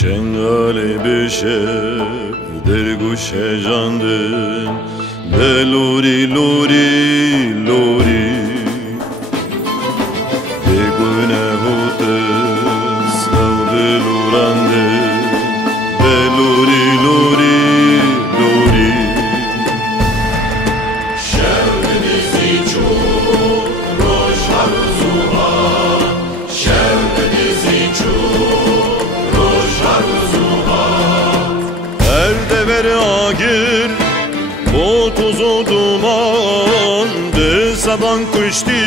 شنگال بشه در گوش جاندن به لوری لوری لوری بگونه هوتس او دلورانده به لوری لوری لوری شودنیزی چون روش هرزوها شودنیزی چون روش هرزوها Erdever agir bu toz o duman de saban kuşti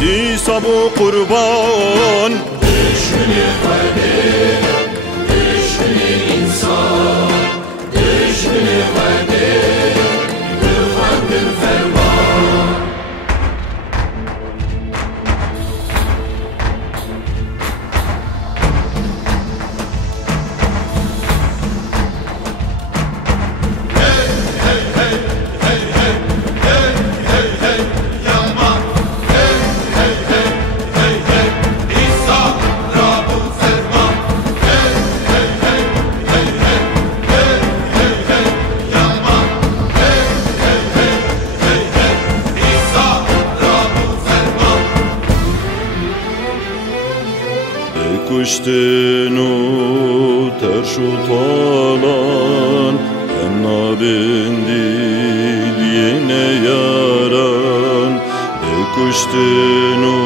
di sabo kurban düşmeni verdi düşmeni insan düşmeni verdi bir ferman kuştin o terşut alan enna bindil yine yaran kuştin o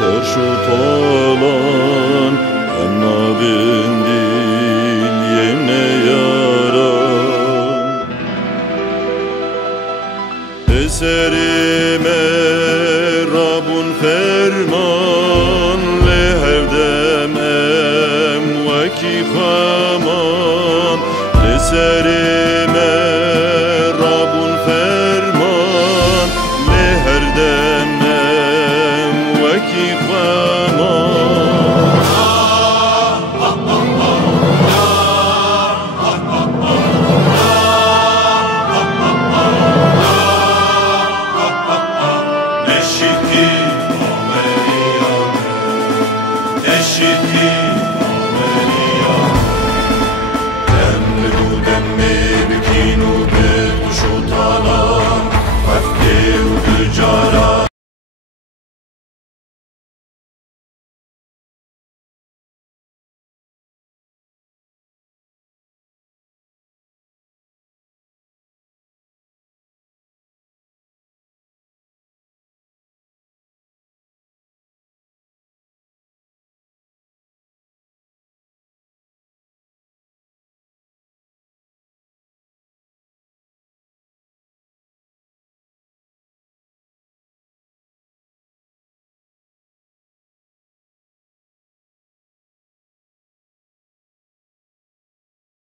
terşut alan enna bindil yine yaran eserime Rabbun ferman Kifaman leserime Rabbun ferman leherdemem ve kifaman Neşiti o Meryem'e Neşiti